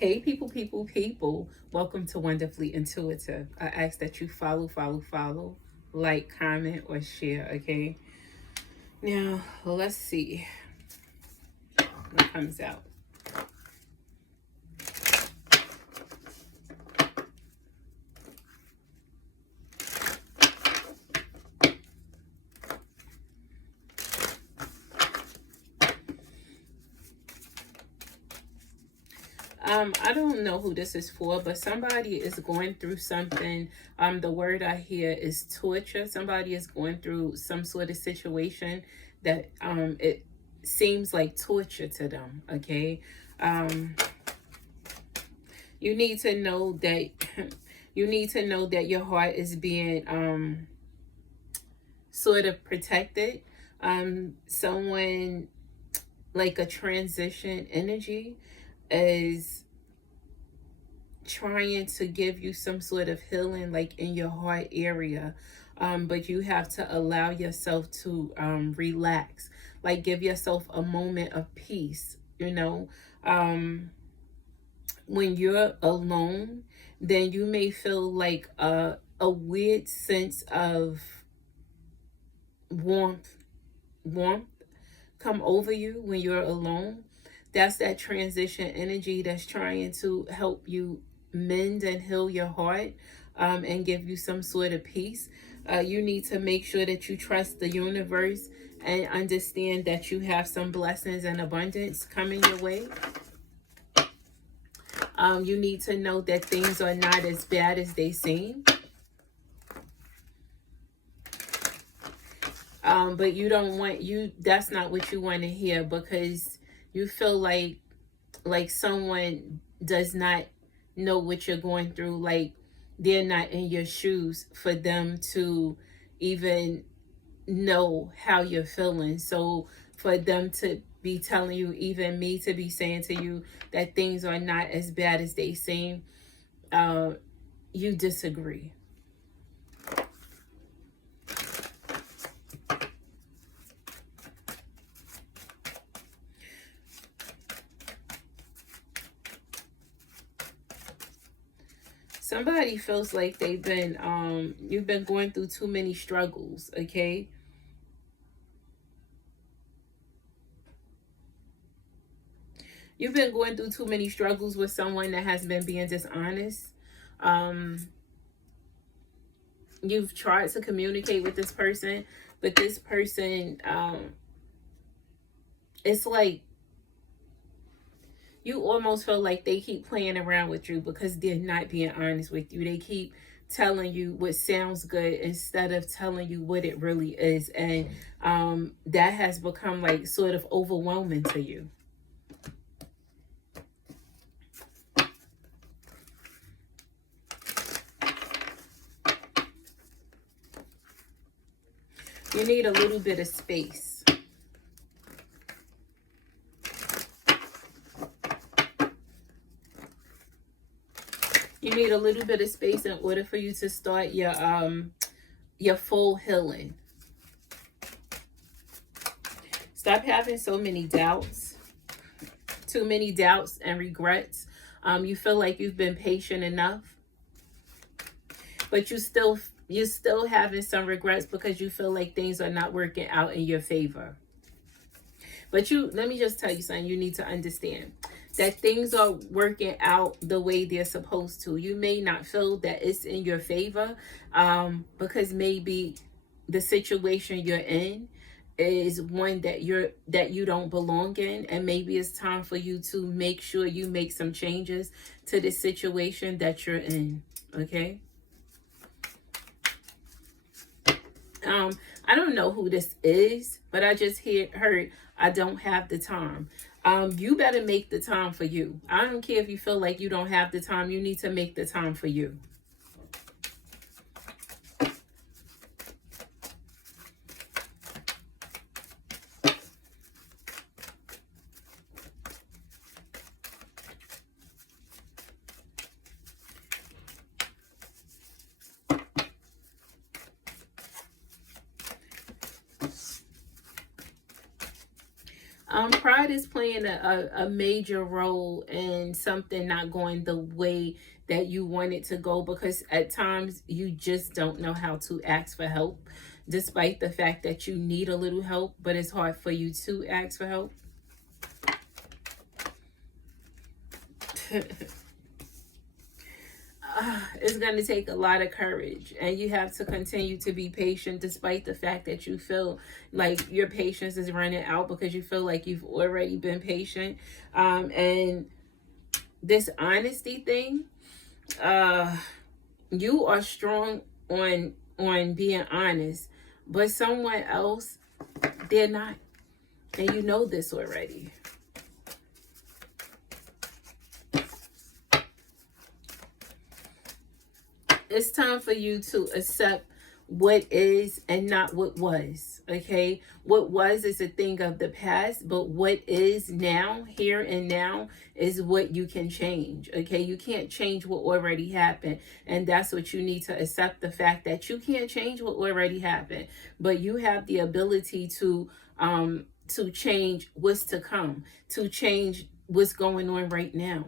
Hey, people. Welcome to Wonderfully Intuitive. I ask that you follow, like, comment, or share, okay? Now, let's see what comes out. I don't know who this is for, but somebody is going through something. The word I hear is torture. Somebody is going through some sort of situation that it seems like torture to them. Okay. Um, you need to know that you need to know that your heart is being sort of protected. Someone like a transition energy is trying to give you some sort of healing like in your heart area, but you have to allow yourself to relax, like give yourself a moment of peace, when you're alone, then you may feel like a weird sense of warmth warmth come over you when you're alone. That's that transition energy that's trying to help you mend and heal your heart, and give you some sort of peace. You need to make sure that you trust the universe and understand that you have some blessings and abundance coming your way. You need to know that things are not as bad as they seem. But you don't want that's not what you want to hear, because you feel like someone does not know what you're going through, like they're not in your shoes for them to even know how you're feeling. So for them to be telling you, even me to be saying to you that things are not as bad as they seem, you disagree. Somebody feels like you've been going through too many struggles, okay? You've been going through too many struggles with someone that has been being dishonest. Um, you've tried to communicate with this person, but this person, it's like you almost feel like they keep playing around with you because they're not being honest with you. They keep telling you what sounds good instead of telling you what it really is. And that has become like sort of overwhelming to you. You need a little bit of space. You need a little bit of space in order for you to start your full healing. Stop having so many doubts, too many doubts and regrets. You feel like you've been patient enough, but you're still having some regrets because you feel like things are not working out in your favor. But let me just tell you something you need to understand. That things are working out the way they're supposed to. You may not feel that it's in your favor, because maybe the situation you're in is one that you don't belong in, and maybe it's time for you to make sure you make some changes to the situation that you're in. Okay. I don't know who this is, but I just heard I don't have the time. You better make the time for you. I don't care if you feel like you don't have the time. You need to make the time for you. Pride is playing a major role in something not going the way that you want it to go, because at times you just don't know how to ask for help, despite the fact that you need a little help, but it's hard for you to ask for help. It's going to take a lot of courage, and you have to continue to be patient despite the fact that you feel like your patience is running out, because you feel like you've already been patient. And this honesty thing, you are strong on being honest, but someone else, they're not, and you know this already. It's time for you to accept what is and not what was, okay? What was is a thing of the past, but what is now, here and now, is what you can change, okay? You can't change what already happened, and that's what you need to accept, the fact that you can't change what already happened, but you have the ability to change what's to come, to change what's going on right now.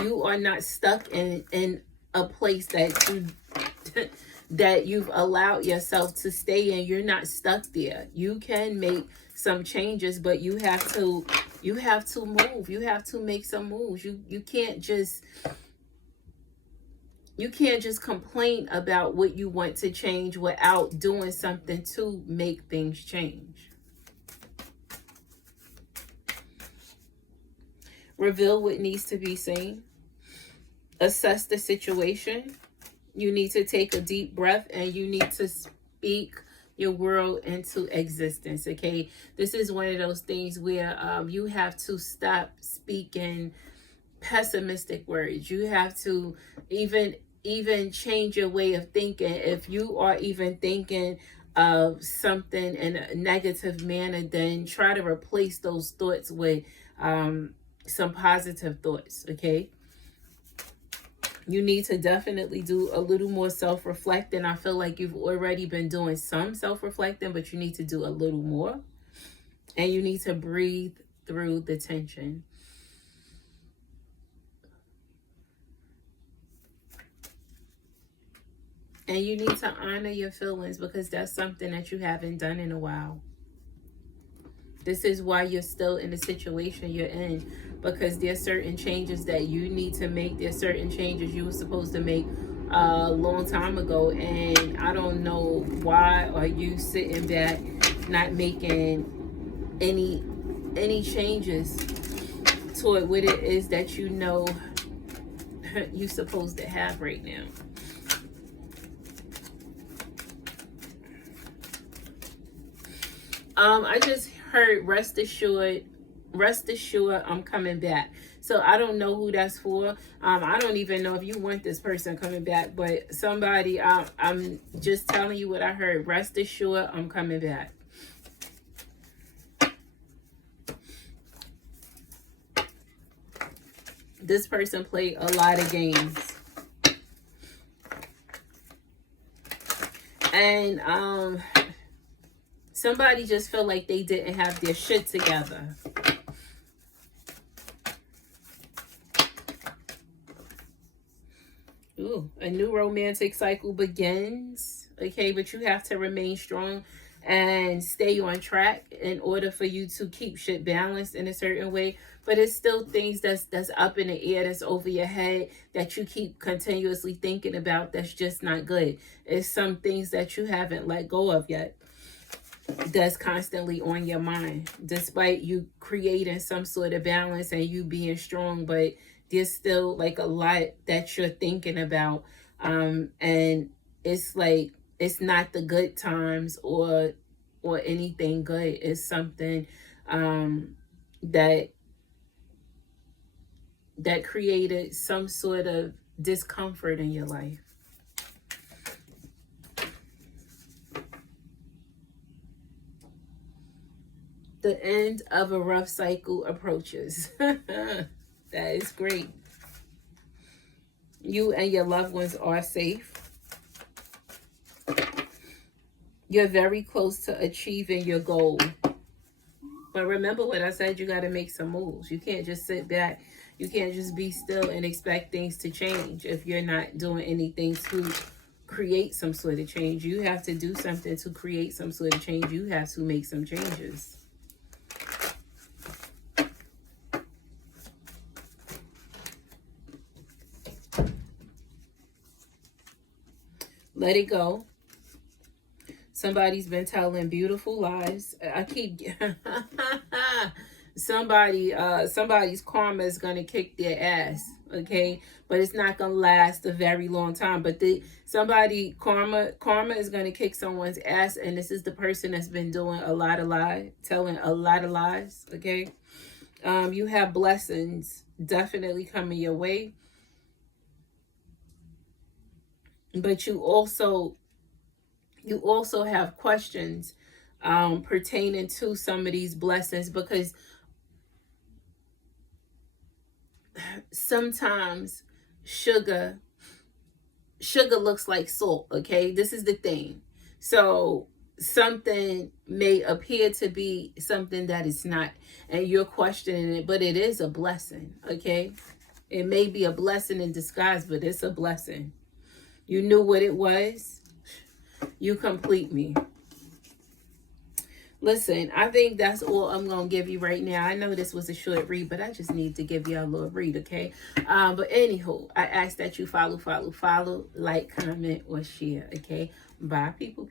You are not stuck in a place that you've allowed yourself to stay in. You're not stuck there. You can make some changes, but you have to move. You have to make some moves. You can't just complain about what you want to change without doing something to make things change. Reveal what needs to be seen. Assess the situation. You need to take a deep breath, and you need to speak your world into existence, okay? This is one of those things where you have to stop speaking pessimistic words. You have to even change your way of thinking. If you are even thinking of something in a negative manner, then try to replace those thoughts with some positive thoughts, okay? You need to definitely do a little more self-reflecting. I feel like you've already been doing some self-reflecting, but you need to do a little more. And you need to breathe through the tension. And you need to honor your feelings, because that's something that you haven't done in a while. This is why you're still in the situation you're in, because there's certain changes that you need to make. There's certain changes you were supposed to make a long time ago, and I don't know why are you sitting back not making any changes toward what it is that you know you're supposed to have right now. I just heard rest assured, I'm coming back. So I don't know who that's for. I don't even know if you want this person coming back, but somebody, I'm just telling you what I heard. Rest assured, I'm coming back. This person played a lot of games. And somebody just felt like they didn't have their shit together. Ooh, a new romantic cycle begins. Okay, but you have to remain strong and stay on track in order for you to keep shit balanced in a certain way. But it's still things that's up in the air, that's over your head, that you keep continuously thinking about, that's just not good. It's some things that you haven't let go of yet, that's constantly on your mind, despite you creating some sort of balance and you being strong. But there's still like a lot that you're thinking about, and it's like it's not the good times or anything good. It's something that created some sort of discomfort in your life. The end of a rough cycle approaches. That is great. You and your loved ones are safe. You're very close to achieving your goal. But remember what I said, you got to make some moves. You can't just sit back. You can't just be still and expect things to change if you're not doing anything to create some sort of change. You have to do something to create some sort of change. You have to make some changes. Let it go. Somebody's been telling beautiful lies. I keep somebody's karma is gonna kick their ass, okay? But it's not gonna last a very long time. But karma is gonna kick someone's ass, and this is the person that's been doing a lot of lies, telling a lot of lies, okay? You have blessings definitely coming your way. But you also have questions pertaining to some of these blessings, because sometimes sugar looks like salt, okay? This is the thing. So something may appear to be something that is not, and you're questioning it, but it is a blessing, okay? It may be a blessing in disguise, but it's a blessing. You knew what it was. You complete me. Listen, I think that's all I'm going to give you right now. I know this was a short read, but I just need to give you a little read, okay? But anywho, I ask that you follow, like, comment, or share, okay? Bye, people.